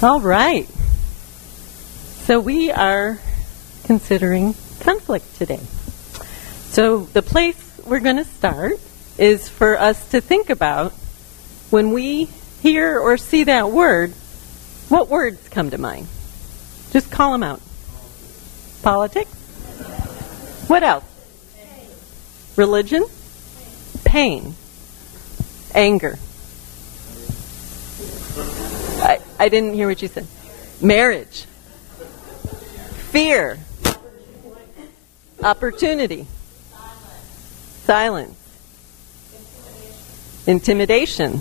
All right. So we are considering conflict today. So the place we're going to start is for us to think about when we hear or see that word, what words come to mind? Just call them out. Politics? What else? Religion? Pain? Anger? I didn't hear what you said. Marriage? Fear? Opportunity? Silence? Intimidation?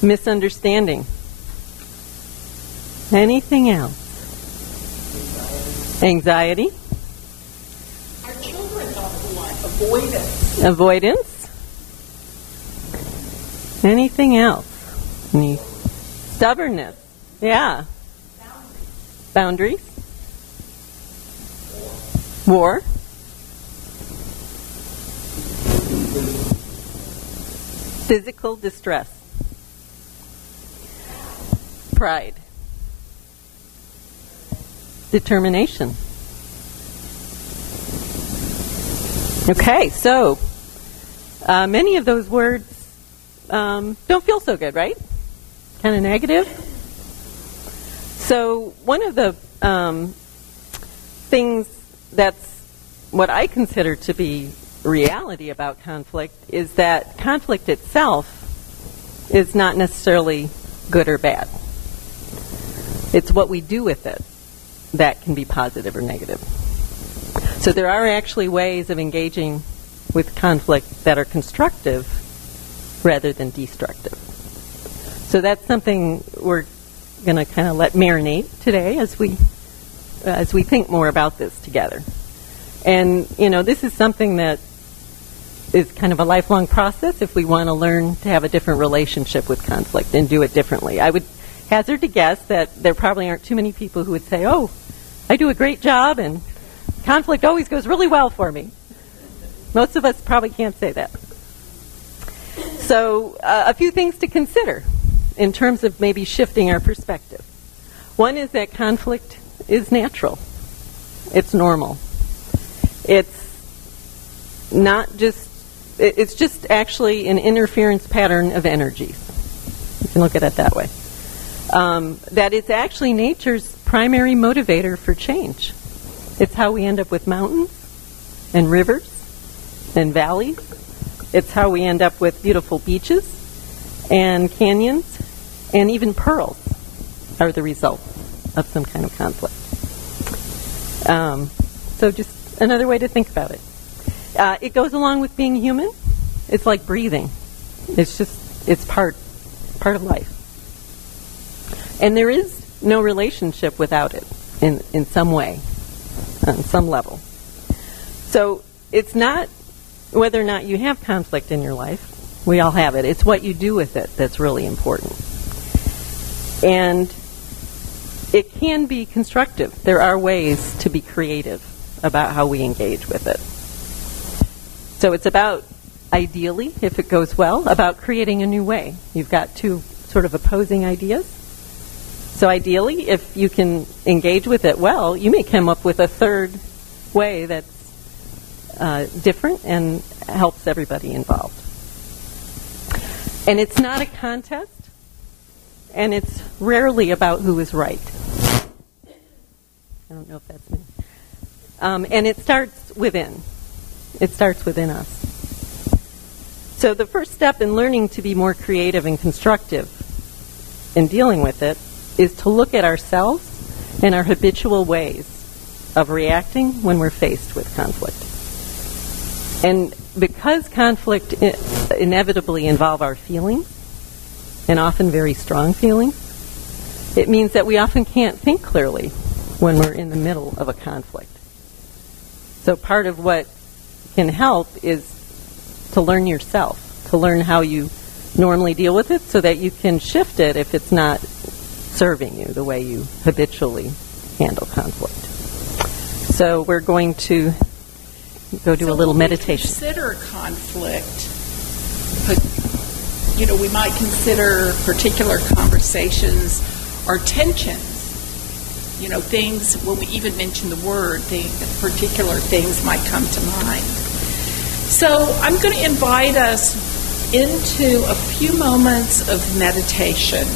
Misunderstanding? Anything else? Anxiety? Our children don't want avoidance. Avoidance? Anything else? Any stubbornness? Yeah. Boundaries? War? Physical distress? Pride? Determination? Okay, so many of those words don't feel so good, right? Kind of negative. So one of the things that's what I consider to be reality about conflict is that conflict itself is not necessarily good or bad. It's what we do with it that can be positive or negative. So there are actually ways of engaging with conflict that are constructive rather than destructive. So that's something we're going to kind of let marinate today as we think more about this together. And, you know, this is something that is kind of a lifelong process if we want to learn to have a different relationship with conflict and do it differently. I would hazard to guess that there probably aren't too many people who would say, oh, I do a great job and conflict always goes really well for me. Most of us probably can't say that. So a few things to consider in terms of maybe shifting our perspective. One is that conflict is natural. It's normal. It's not just, it's just actually an interference pattern of energies. You can look at it that way. That it's actually nature's primary motivator for change. It's how we end up with mountains and rivers and valleys. It's how we end up with beautiful beaches and canyons, and even pearls are the result of some kind of conflict. So just another way to think about it. It goes along with being human. It's like breathing. It's part of life. And there is no relationship without it in some way, on some level. So it's not whether or not you have conflict in your life. We all have it. It's what you do with it that's really important. And it can be constructive. There are ways to be creative about how we engage with it. So it's about, ideally, if it goes well, about creating a new way. You've got two sort of opposing ideas. So ideally, if you can engage with it well, you may come up with a third way that's different and helps everybody involved. And it's not a contest, and it's rarely about who is right. I don't know if that's me. And it starts within. It starts within us. So the first step in learning to be more creative and constructive in dealing with it is to look at ourselves and our habitual ways of reacting when we're faced with conflict. And because conflict inevitably involve our feelings, and often very strong feelings, it means that we often can't think clearly when we're in the middle of a conflict. So part of what can help is to learn yourself, to learn how you normally deal with it so that you can shift it if it's not serving you the way you habitually handle conflict. So we're going to go do a little meditation. Consider conflict we might consider particular conversations or tensions. Things, when we even mention the word, particular things might come to mind. So I'm going to invite us into a few moments of meditation.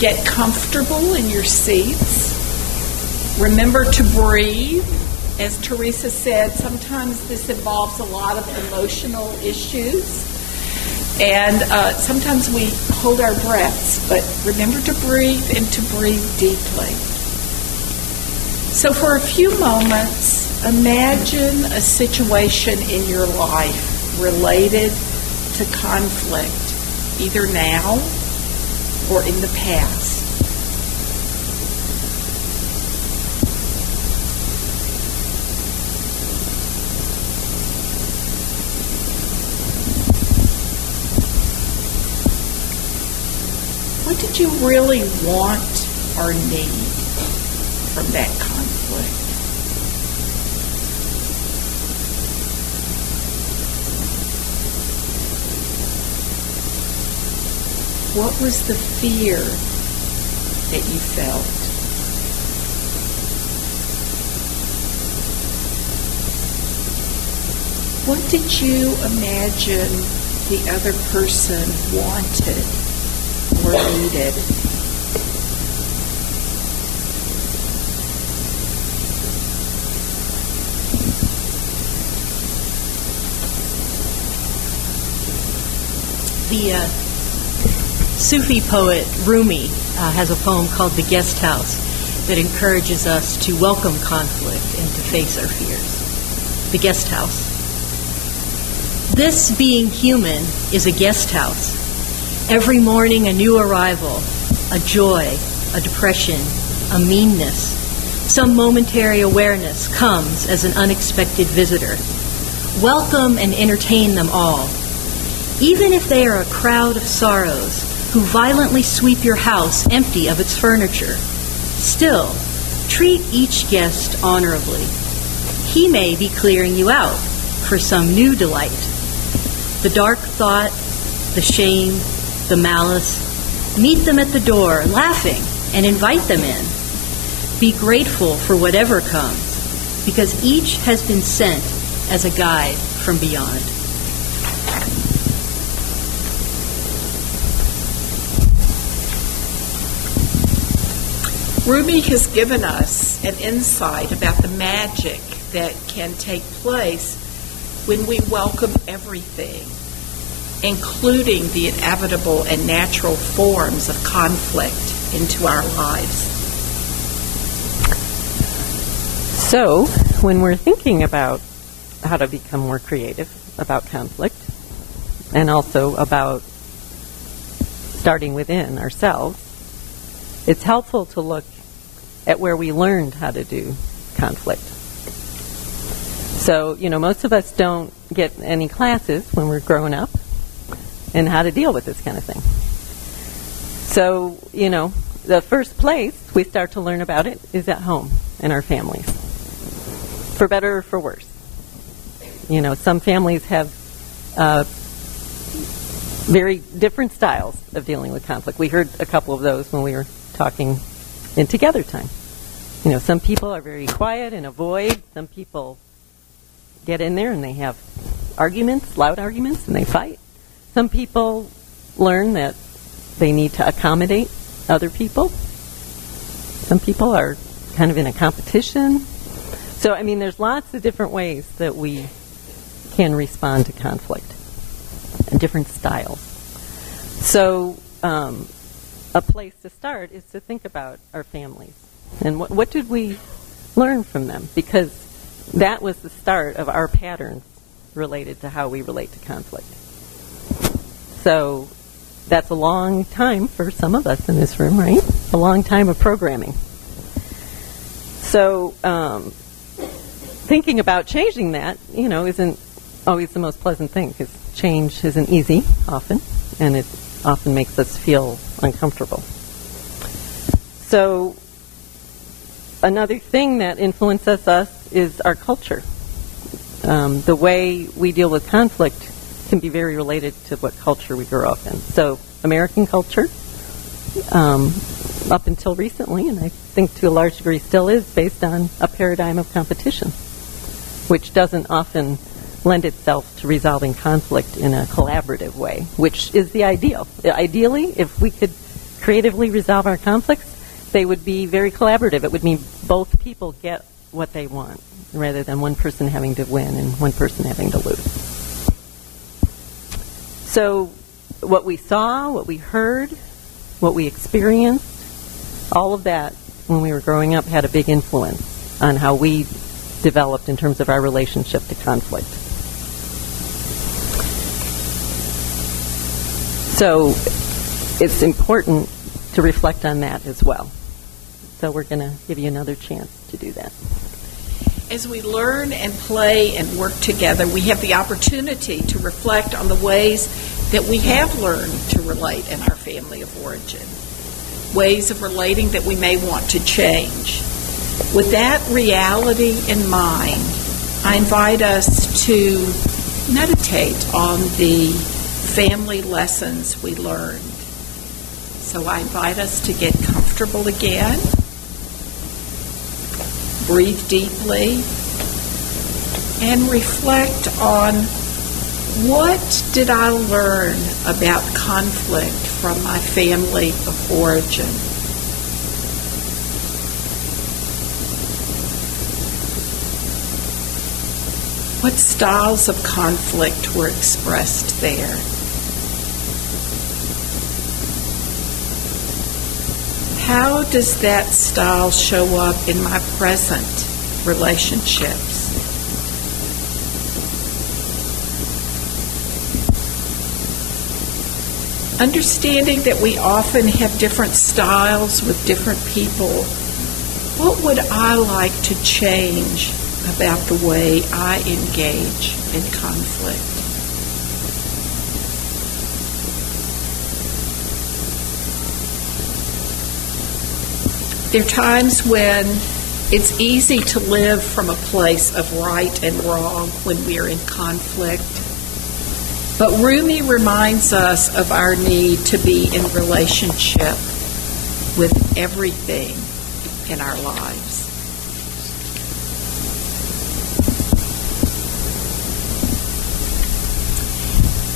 Get comfortable in your seats. Remember to breathe. As Theresa said, sometimes this involves a lot of emotional issues. And sometimes we hold our breaths, but remember to breathe and to breathe deeply. So for a few moments, imagine a situation in your life related to conflict, either now or in the past. What did you really want or need from that conflict? What was the fear that you felt? What did you imagine the other person wanted or needed? The Sufi poet Rumi has a poem called The Guest House that encourages us to welcome conflict and to face our fears. The Guest House. This being human is a guest house. Every morning a new arrival, a joy, a depression, a meanness. Some momentary awareness comes as an unexpected visitor. Welcome and entertain them all. Even if they are a crowd of sorrows who violently sweep your house empty of its furniture, still, treat each guest honorably. He may be clearing you out for some new delight. The dark thought, the shame, the malice, meet them at the door, laughing, and invite them in. Be grateful for whatever comes, because each has been sent as a guide from beyond. Rumi has given us an insight about the magic that can take place when we welcome everything, including the inevitable and natural forms of conflict, into our lives. So, when we're thinking about how to become more creative about conflict, and also about starting within ourselves, it's helpful to look at where we learned how to do conflict. So, most of us don't get any classes when we're growing up in how to deal with this kind of thing. So, the first place we start to learn about it is at home, in our families. For better or for worse. Some families have very different styles of dealing with conflict. We heard a couple of those when we were talking in Together time. Some people are very quiet and avoid. Some people get in there and they have arguments, loud arguments, and they fight. Some people learn that they need to accommodate other people. Some people are kind of in a competition. So, there's lots of different ways that we can respond to conflict and different styles. So, a place to start is to think about our families. And what did we learn from them? Because that was the start of our patterns related to how we relate to conflict. So that's a long time for some of us in this room, right? A long time of programming. So thinking about changing that, isn't always the most pleasant thing, because change isn't easy often, and it often makes us feel uncomfortable. So another thing that influences us is our culture. The way we deal with conflict can be very related to what culture we grew up in. So American culture, up until recently, and I think to a large degree still is, based on a paradigm of competition, which doesn't often lend itself to resolving conflict in a collaborative way, which is the ideal. Ideally, if we could creatively resolve our conflicts, they would be very collaborative. It would mean both people get what they want, rather than one person having to win and one person having to lose. So what we saw, what we heard, what we experienced, all of that when we were growing up had a big influence on how we developed in terms of our relationship to conflict. So it's important to reflect on that as well. So we're going to give you another chance to do that. As we learn and play and work together, we have the opportunity to reflect on the ways that we have learned to relate in our family of origin, ways of relating that we may want to change. With that reality in mind, I invite us to meditate on the family lessons we learned. So I invite us to get comfortable again. Breathe deeply and reflect on, what did I learn about conflict from my family of origin? What styles of conflict were expressed there? How does that style show up in my present relationships? Understanding that we often have different styles with different people, what would I like to change about the way I engage in conflict? There are times when it's easy to live from a place of right and wrong when we're in conflict. But Rumi reminds us of our need to be in relationship with everything in our lives.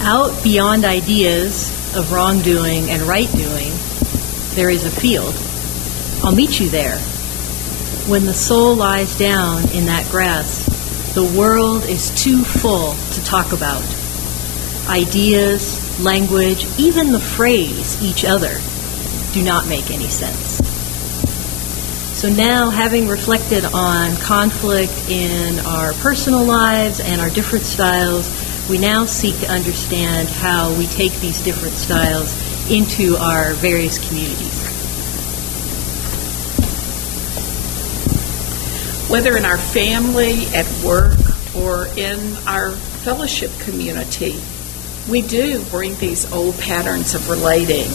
Out beyond ideas of wrongdoing and right doing, there is a field. I'll meet you there. When the soul lies down in that grass, the world is too full to talk about. Ideas, language, even the phrase each other do not make any sense. So now, having reflected on conflict in our personal lives and our different styles, we now seek to understand how we take these different styles into our various communities. Whether in our family, at work, or in our fellowship community, we do bring these old patterns of relating.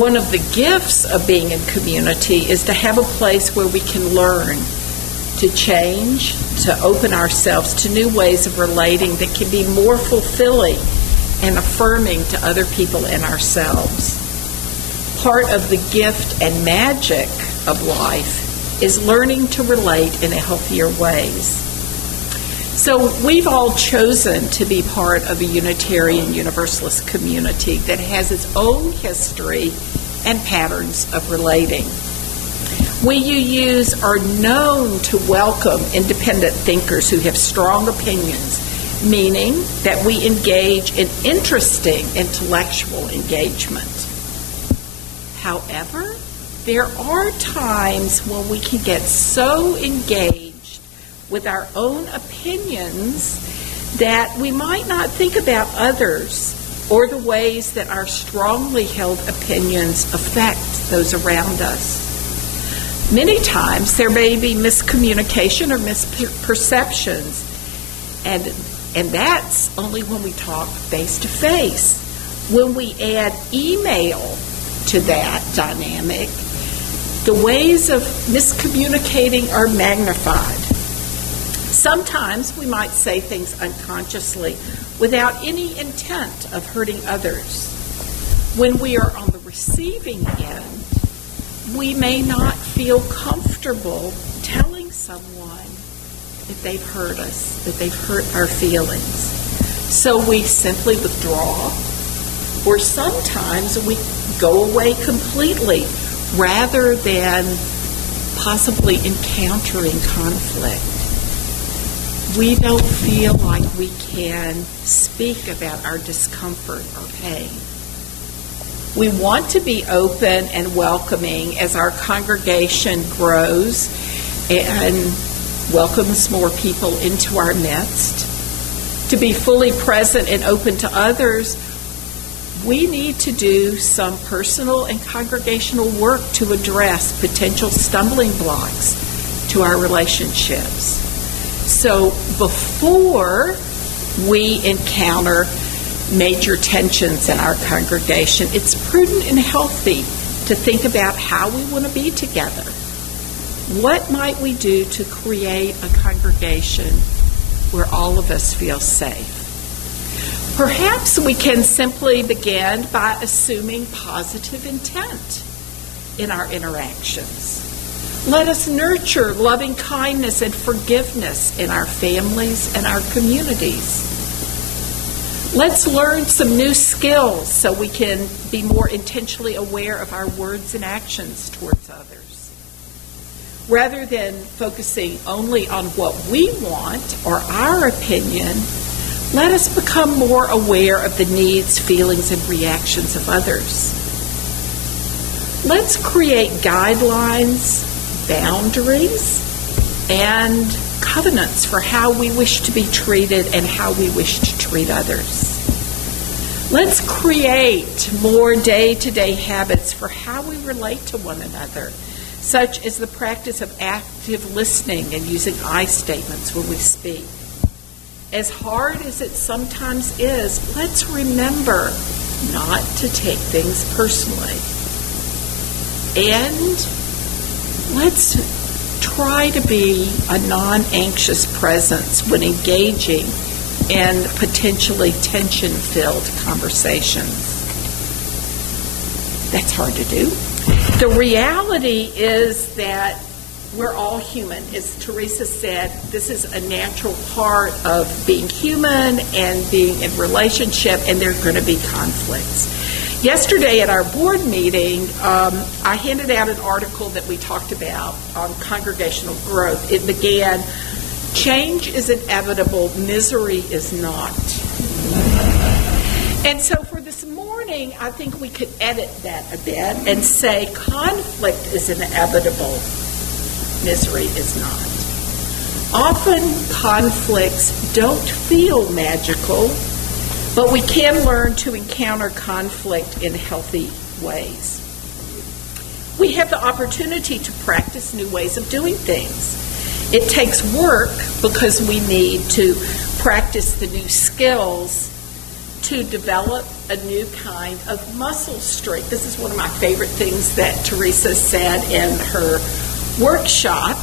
One of the gifts of being in community is to have a place where we can learn to change, to open ourselves to new ways of relating that can be more fulfilling and affirming to other people and ourselves. Part of the gift and magic of life is learning to relate in a healthier ways. So we've all chosen to be part of a Unitarian Universalist community that has its own history and patterns of relating. We UUs are known to welcome independent thinkers who have strong opinions, meaning that we engage in interesting intellectual engagement. However, there are times when we can get so engaged with our own opinions that we might not think about others or the ways that our strongly held opinions affect those around us. Many times there may be miscommunication or misperceptions, and that's only when we talk face to face. When we add email to that dynamic, the ways of miscommunicating are magnified. Sometimes we might say things unconsciously without any intent of hurting others. When we are on the receiving end, we may not feel comfortable telling someone that they've hurt us, that they've hurt our feelings. So we simply withdraw, or sometimes we go away completely rather than possibly encountering conflict. We don't feel like we can speak about our discomfort or pain. We want to be open and welcoming as our congregation grows and welcomes more people into our midst. To be fully present and open to others, we need to do some personal and congregational work to address potential stumbling blocks to our relationships. So before we encounter major tensions in our congregation, it's prudent and healthy to think about how we want to be together. What might we do to create a congregation where all of us feel safe? Perhaps we can simply begin by assuming positive intent in our interactions. Let us nurture loving kindness and forgiveness in our families and our communities. Let's learn some new skills so we can be more intentionally aware of our words and actions towards others. Rather than focusing only on what we want or our opinion, let us become more aware of the needs, feelings, and reactions of others. Let's create guidelines, boundaries, and covenants for how we wish to be treated and how we wish to treat others. Let's create more day-to-day habits for how we relate to one another, such as the practice of active listening and using I statements when we speak. As hard as it sometimes is, let's remember not to take things personally. And let's try to be a non-anxious presence when engaging in potentially tension-filled conversations. That's hard to do. The reality is that we're all human. As Theresa said, this is a natural part of being human and being in relationship, and there are going to be conflicts. Yesterday at our board meeting, I handed out an article that we talked about on congregational growth. It began, "Change is inevitable, misery is not." And so for this morning, I think we could edit that a bit and say conflict is inevitable, misery is not. Often conflicts don't feel magical, but we can learn to encounter conflict in healthy ways. We have the opportunity to practice new ways of doing things. It takes work because we need to practice the new skills to develop a new kind of muscle strength. This is one of my favorite things that Theresa said in her workshop.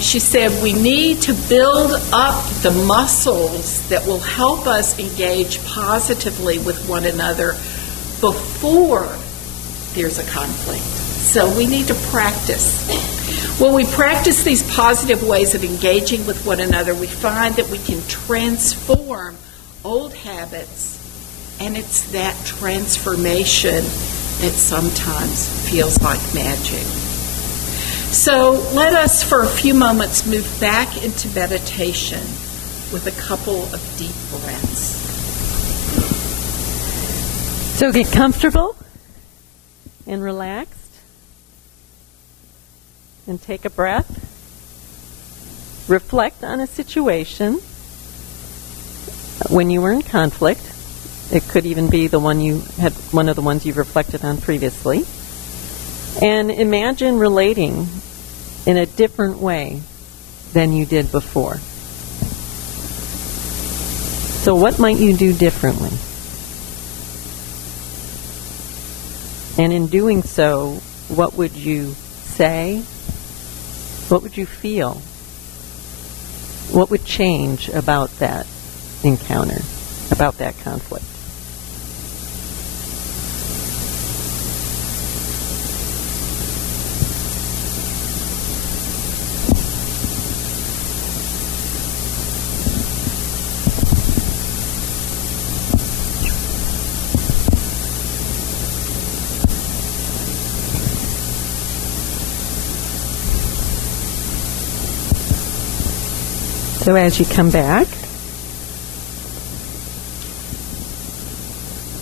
She said we need to build up the muscles that will help us engage positively with one another before there's a conflict. So we need to practice. When we practice these positive ways of engaging with one another, we find that we can transform old habits, and it's that transformation that sometimes feels like magic. So let us, for a few moments, move back into meditation with a couple of deep breaths. So get comfortable and relaxed and take a breath. Reflect on a situation when you were in conflict. It could even be one of the ones you've reflected on previously. And imagine relating in a different way than you did before. So what might you do differently? And in doing so, what would you say? What would you feel? What would change about that encounter, about that conflict. So as you come back,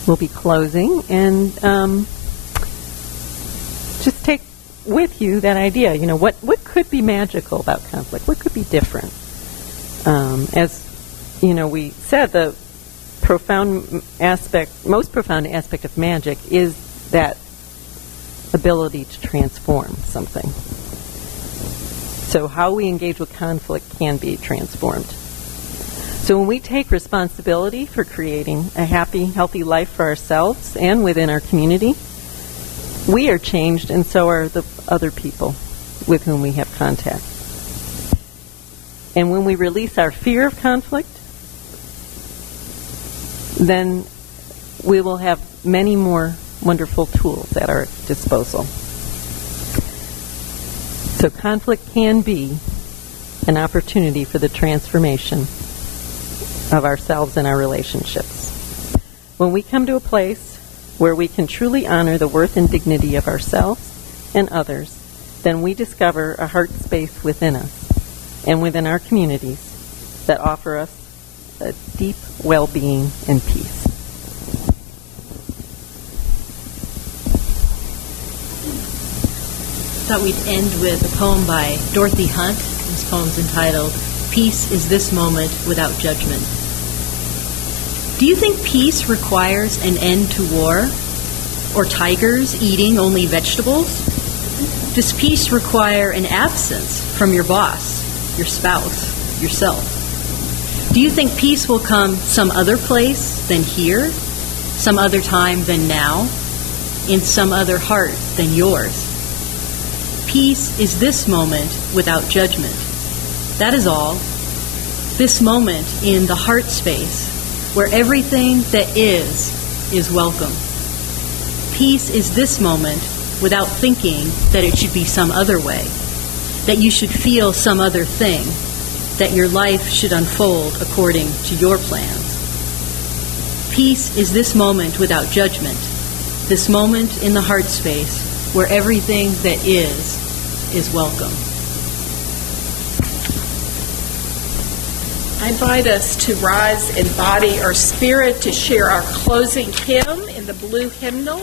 we'll be closing, and just take with you that idea. You know, what could be magical about conflict? What could be different? As you know, we said the most profound aspect of magic is that ability to transform something. So how we engage with conflict can be transformed. So when we take responsibility for creating a happy, healthy life for ourselves and within our community, we are changed, and so are the other people with whom we have contact. And when we release our fear of conflict, then we will have many more wonderful tools at our disposal. So conflict can be an opportunity for the transformation of ourselves and our relationships. When we come to a place where we can truly honor the worth and dignity of ourselves and others, then we discover a heart space within us and within our communities that offer us a deep well-being and peace. I thought we'd end with a poem by Dorothy Hunt. This poem's entitled, Peace is This Moment Without Judgment. Do you think peace requires an end to war? Or tigers eating only vegetables? Does peace require an absence from your boss, your spouse, yourself? Do you think peace will come some other place than here? Some other time than now? In some other heart than yours? Peace is this moment without judgment. That is all. This moment in the heart space where everything that is welcome. Peace is this moment without thinking that it should be some other way, that you should feel some other thing, that your life should unfold according to your plans. Peace is this moment without judgment, this moment in the heart space where everything that is welcome. I invite us to rise in body or spirit to share our closing hymn in the blue hymnal.